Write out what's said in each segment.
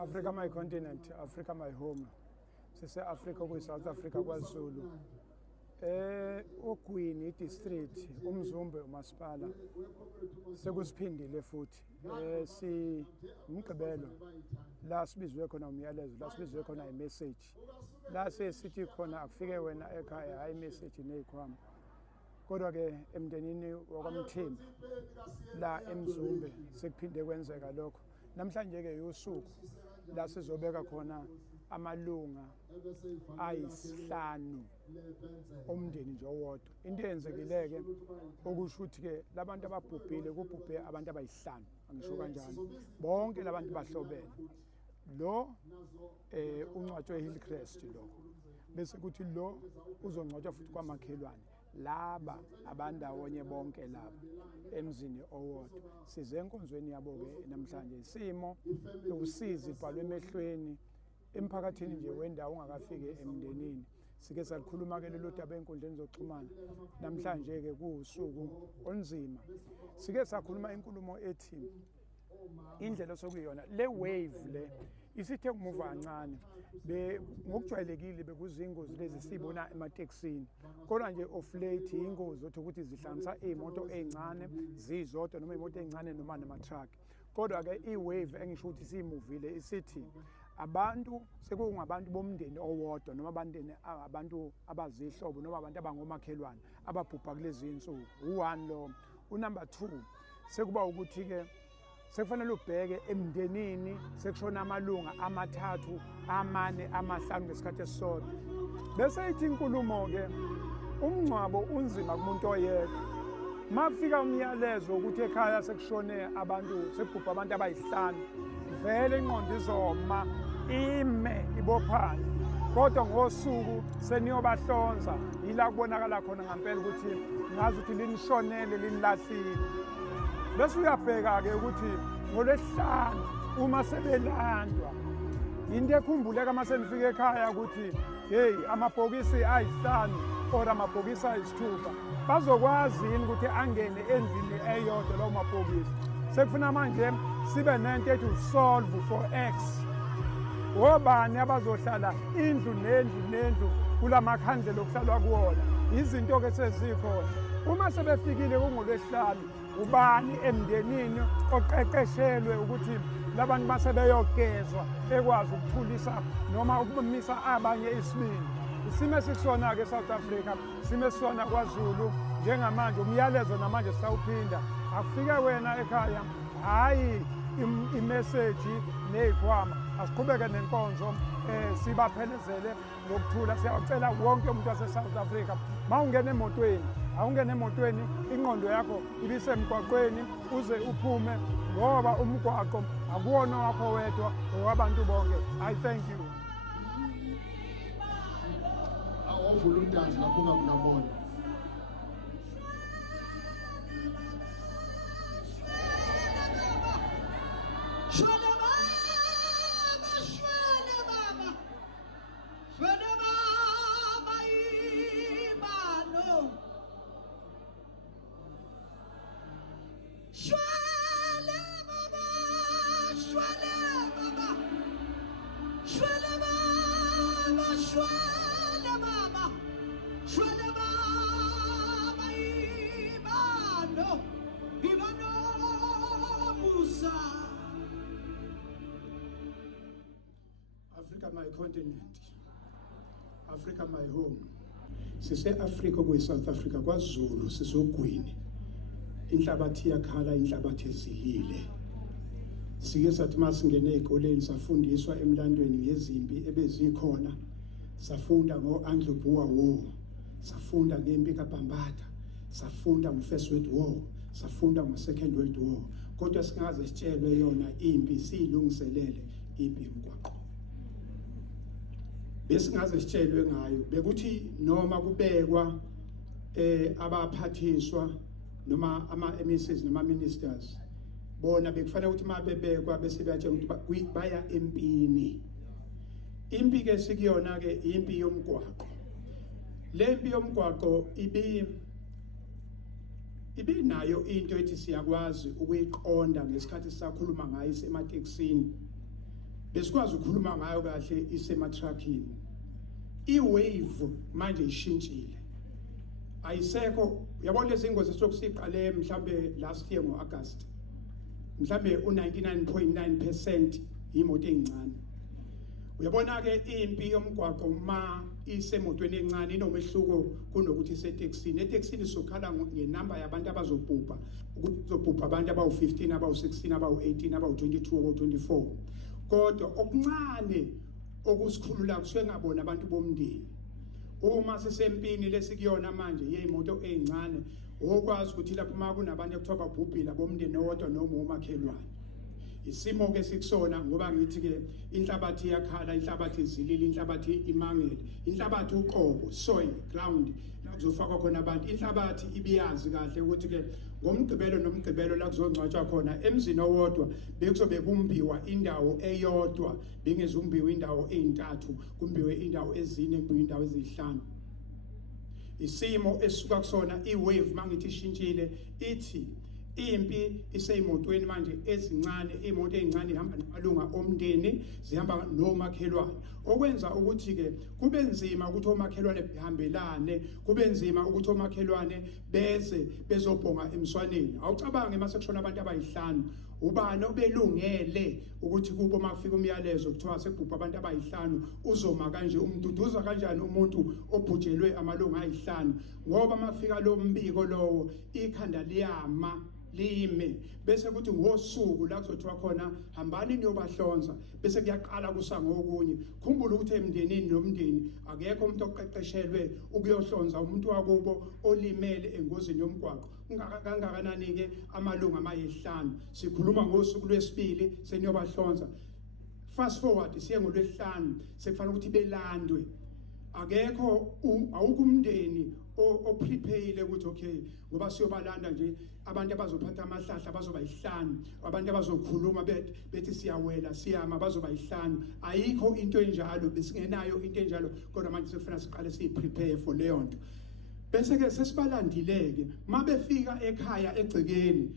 Africa my continent, Africa my home. Sise Africa ku South Africa kwaZulu. Ogwini district uMzumbe umasipala sekusiphindile futhi si umgqibelo la sibizwe khona umyalezo la sibizwe khona imessage la sithi khona akufike wena ekhaya hayi message nezikhwama kodwa ke emndenini wakwamthembu la eMzumbe sekuphinde kwenzeka lokho namhlanje ke usuku la sizobeka khona amalunga ayisihlanu omndeni nje owodwa into eyenzekileke okusho ukuthi ke labantu ababhubhile kubhubhe abantu abayihlanu angisho kanjalo bonke labantu bahlobene lo uncwatshwe Hillcrest lo bese kuthi lo uzongcwatshwa futhi kwamakhelwane laba abandawonye bonke laba emzini owodwa size enkonzweni yabo ke namhlanje isimo ukusiza ibhalwe emehlweni emphakathini nje wendawo ungakafike emndenini sike salikhuluma ke lelo daba enkundleni zokuxhumana namhlanje ke kuusuku onzima sike sakhuluma inkulumo ethi indlela sokuyona le wave le isithe kumuva kancane ngokujwayelekile bekuzingozi lezi sibona emateksini kodwa nje of late ingozi ukuthi zihlanganisa imoto ezincane zizodwa noma imoto ezincane noma nama-truck kodwa ke i-wave engisho ukuthi siyimuvile isithi abantu sekungabantu bomndeni owodwa noma abantu abazihlobo noma abantu abangomakhelwane ababhubha kulezi insuku u1 lo unumber 2 sekuba ukuthi ke sekufanele ubheke emndenini sekushona amalunga amathathu amane amahlanu ngesikhathi esisodwa bese ithi inkulumo ke umngcwabo unzima kumuntu oyedwa makufika umyalezo ukuthi ekhaya sekushone abantu sekubhubha abantu abayihlanu vele ingqondo izoma ime ibophane kodwa ngosuku seniyobahlonza yila kubonakala khona ngempela ukuthi ngazi ukuthi linishonele linilahlile bese uyabheka-ke ukuthi ngolwesihlanu uma sebelandwa into ekhumbuleka uma senifika ekhaya ukuthi heyi amabhokisi ayisihlanu or amabhokisi ayisithupha bazokwazi yini ukuthi angene endlini eyodwa lawo mabhokisi sekufuna manje sibe nento ethi solve for X obani abazohlala indlu nendlu kulamakhandlela okuhlalwa kuwona izinto-ke sezikhona uma sebefikile kungolwesihlanu ubani emndenini oqeqeshelwe ukuthi labantu basebeyogezwa ekwazi ukuthulisa noma ukumisa abanye isibindi isimo esikusona-ke eSouth Africa isimo esisona kwaZulu njengamanje umyalezo namanje sisawuphinda akufike wena ekhaya hayi imeseji nezikhwama asiqhubeke nenkonzo sibaphelezele ngokuthula siyacela wonke umuntu wase-South Africa mawungena emotweni awungena emotweni ingqondo yakho ibisemgwaqweni uze uphume ngoba umgwaqo akuwona wakho wedwa owabantu bonke I thank you awuvula umdansi lapho ungabona Africa my continent, Africa my home. Sise Africa ku South Africa kwaZulu sisogwini. Inhlabathi yakhala inhlabathi ezilile. Sike sathi masingene ezikoleni safundiswa emlandweni ngezimpi ebezikhona. Safunda ngo-Anglo Boer War. Safunda ngempi kaBhambatha. Safunda ngo-First World War. Safunda ngo-Second World War. Kodwa singaze sitshelwe yona impi siyilungiselele impi yomgwaqo. Besingaze sitshelwe ngayo bekuthi noma kubekwa abaphathiswa noma ama-MECs noma ministers bona bekufanele ukuthi mabebekwa bese bayatshela ukuthi baya empini impi ke sikuyona ke impi yomgwaqo le mpi yomgwaqo ibinayo into ethi siyakwazi ukuyiqonda ngesikhathi sisakhuluma ngayo emateksini besikwazi ukukhuluma ngayo kahle isematrackini. I-wave manje ishintshile, ayisekho. Yabona lezi ingozi sokusiqale mhlambe last year ngo-August, mhlambe u-99.9% imoto ezincane. Uyabona-ke impi yomgwaqo ma isemotweni encane inomehluko kunokuthi iseteksini. Eteksini sokhala ngenamba yabantu abazobhubha, ukuthi kuzobhubha abantu abawu-15, abawu-16, abawu-18, abawu-22, abawu-24. Kodwa okuncane okusikhulula kusuke ngabona abantu bomndeni. Uma sisempini lesikuyona manje yey'moto ey'ncane, okwazi ukuthi lapho uma kunabantu ekuthiwa babhubhile bomndeni owodwa noma omakhelwane. Isimo ke sikusona ngoba ngithi-ke inhlabathi iyakhala, inhlabathi izilile, inhlabathi imangele, inhlabathi uqobo, soil, ground, la kuzofakwa khona abantu. Inhlabathi ibiyazi kahle ukuthi-ke ngomgqibelo nomgqibelo la kuzongcwatshwa khona emzini owodwa bekuzobe kumbiwa indawo eyodwa, bengezumbiwa indawo ey'ntathu, kumbiwe indawo ezine, kumbiwe indawo ezihlanu. Isimo esisuka kusona i-wave mangithi ishintshile ithi impi iseyimotweni manje ezincane, imoto ezincane ihamba namalunga omndeni, zihamba nomakhelwane, okwenza ukuthi-ke kube nzima ukuthi omakhelwane behambelane, kube nzima ukuthi omakhelwane beze bezobhonga emswaneni. Awucabange mase kushona abantu abayihlanu, ubani obelungele ukuthi kubo makufika umyalezo kuthiwa sekubhubha abantu abayihlanu, uzoma kanje, umduduza kanjani umuntu obhujelwe amalunga ayihlanu? Ngoba makufika lo mbiko lowo ikhanda liyama lime, bese kuthi ngosuku la kuzothiwa khona hambani niyobahlonza, bese kuyaqala kusango okunye. Khumbula ukuthi emndenini nomndeni akekho umuntu oqeqeshelwe ukuyohlonza umuntu wakubo olimele engozini yomgwaqo. Kangakanani-ke amalunga amayihlanu, sikhuluma ngosuku lwesibili seniyobahlonza. Fast forward siye ngolwesihlanu sekufanele ukuthi belandwe. Akekho awukho umndeni oprepayile ukuthi okay ngoba siyobalanda nje abantu abazophatha amahlahla bazoba yihlanu, abantu abazokhuluma bethi siyawela siyama bazoba yihlanu. Ayikho into enjalo, besingenayo into enjalo, kodwa manje sekufanele siqale siyiprepare for leyo nto. Bese-ke sesibalandileke mabefika ekhaya egcekeni,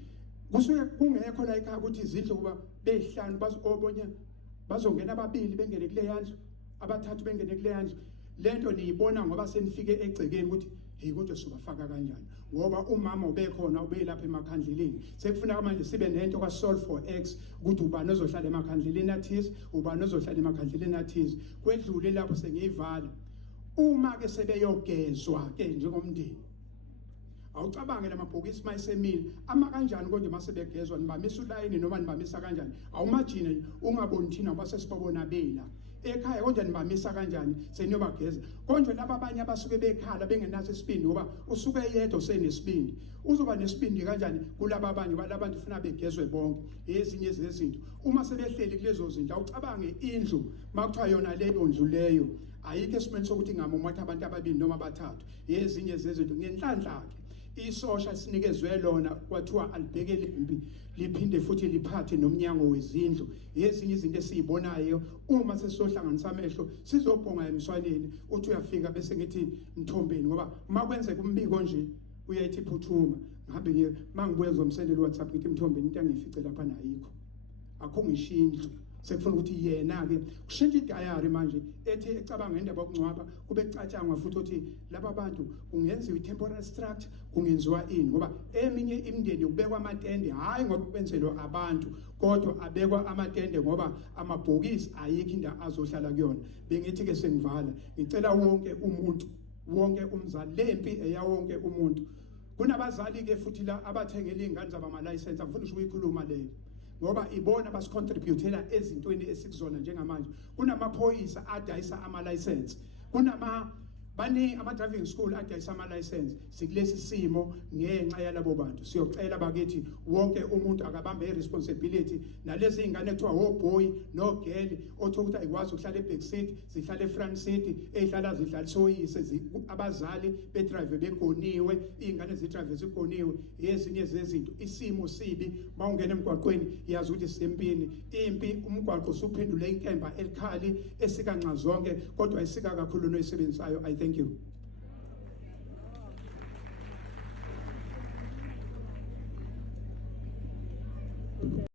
kusuke kungekho la ekhaya ukuthi izindlu kuba beyihlanu obonye bazongena ababili bengene kule yandlu, abathathu bengene kule yandlu. Lento niyibona ngoba senifike egcekeni ukuthi hey kodwa sobafaka kanjani, ngoba umama ubekhona ubelapha emakhandleleni. Sekufuneka manje sibe nento ka solve for x ukuthi ubani ozohlala emakhandleleni athize, ubani ozohlala emakhandleleni athize. Kwedlule lapho sengiyivala. Uma ke sebeyogezwa ke njengomndeni, awucabange lamabhokisi mayisemile ama kanjani, kodwa masebegezwa nibamisa ulayini noma nibamisa kanjani. Awumajine ungaboni thina basesibabona bela ekhaya konje nibamisa kanjani seniyobageza. Konje laba abanye abasuke bekhala bengenaso isibindi ngoba usuke yedwa senesibindi, uzoba nesibindi kanjani kulaba abanye? Balabantu ufuna begezwe bonke. Ezinye zezinto uma sebehleli kulezo zinto, awucabange indlu makuthiwa yona leyo ndlu leyo ayikho esimeni sokuthi ngamumatha abantu ababili noma abathathu. Ezinye zezinto ngenhlanhla-ke isosha sinikezwe lona kwathiwa alibhekele impi liphinde futhi liphathe nomnyango wezindlu. Ezinye izinto esiyibonayo uma sesizohlanganisa amehlo sizobhonga emswaneni, uthi uyafika bese ngithi Mthombeni, ngoba makwenzeka umbiko nje uyayithi phuthuma ngabe mangibuye zomsendela WhatsApp ngithi Mthombeni into engiyifice lapha ayikho, akho ngishindlu. Sekufuna ukuthi yena-ke kushintsha idayari manje ethi ecabanga ngendaba yokungcwaba kube kucatshangwa futhi ukuthi laba bantu kungenziwa i-temporary structure, kungenziwa ini, ngoba eminye imindeni kubekwa amatende, hhayi ngoba kwenzelwa abantu, kodwa abekwa amatende ngoba amabhokisi ayikho indawo azohlala kuyona. Bengithi-ke sengivala ngicela wonke umuntu, wonke umzali, le mpi eyawonke umuntu. Kunabazali-ke futhi la abathengela iy'ngane zabo amalayisensi, angifuni ngisho ukuyikhuluma leyo ngoba ibona basicontributela ezintweni esikuzona njengamanje. Kunamaphoyisa adayisa amalayisensi, baningi ama-driving school adayisa amalayisensi. Sikulesi simo ngenxa yalabo bantu. Siyocela bakithi wonke umuntu akabambe i-responsibility nalezi iy'ngane ekuthiwa oboy nogeli othi ukuthi ayikwazi ukuhlala e-back seat, zihlala e-front seat, ey'hlala zidlalisoyise, abazali bedrayive begoniwe, iy'ngane zidrayive zigoniwe. Ezinye zezinto isimo sibi mawungena emgwaqweni yazi ukuthi sisempini. Impi umgwaqo usuphendule inkemba elikhali esika nxa zonke, kodwa esika kakhulu noyisebenzisayo. I thank you.